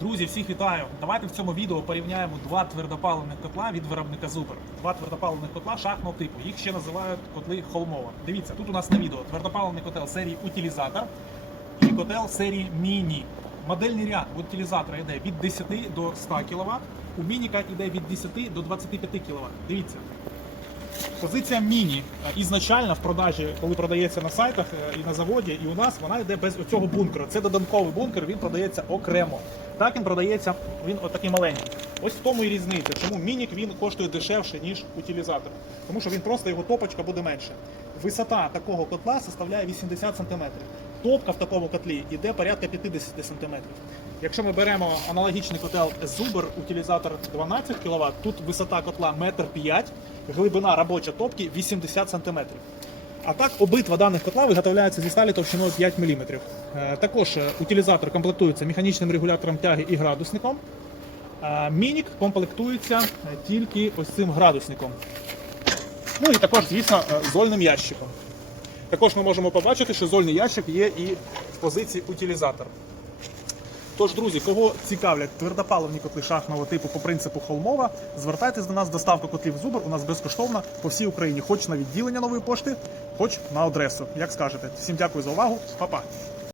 Друзі, всіх вітаю! Давайте в цьому відео порівняємо два твердопаливних котла від виробника Зубр. Два твердопаливних котла шахтного типу. Їх ще називають котли Холмова. Дивіться, тут у нас на відео твердопаливний котел серії Утилізатор і котел серії Міні. Модельний ряд утилізатора йде від 10 до 100 кВт, у мініка йде від 10 до 25 кВт. Дивіться. Позиція міні ізначально в продажі, коли продається на сайтах е, і на заводі, і у нас вона йде без цього бункеру. Це додатковий бункер, він продається окремо. Так він продається, він отакий маленький. Ось в тому і різниця. Чому мінік він коштує дешевше, ніж утилізатор. Тому що він просто його топочка буде менше. Висота такого котла составляє 80 см. Топка в такому котлі йде порядка 50 см. Якщо ми беремо аналогічний котел Зубр, утилізатор 12 кВт, тут висота котла 1,5 м, глибина робоча топки 80 см. А так, обидва даних котла виготовляються зі сталі товщиною 5 мм. Е, Також е, утилізатор комплектується механічним регулятором тяги і градусником. А Мінік комплектується е, тільки ось цим градусником. Ну і також, звісно, е, зольним ящиком. Також ми можемо побачити, що зольний ящик є і в позиції утилізатор. Тож, друзі, кого цікавлять твердопаливні котли шахтного типу по принципу Холмова, звертайтесь до нас, доставка котлів Зубр у нас безкоштовна по всій Україні, хоч на відділення нової пошти, хоч на адресу. Як скажете. Всім дякую за увагу, Па-па!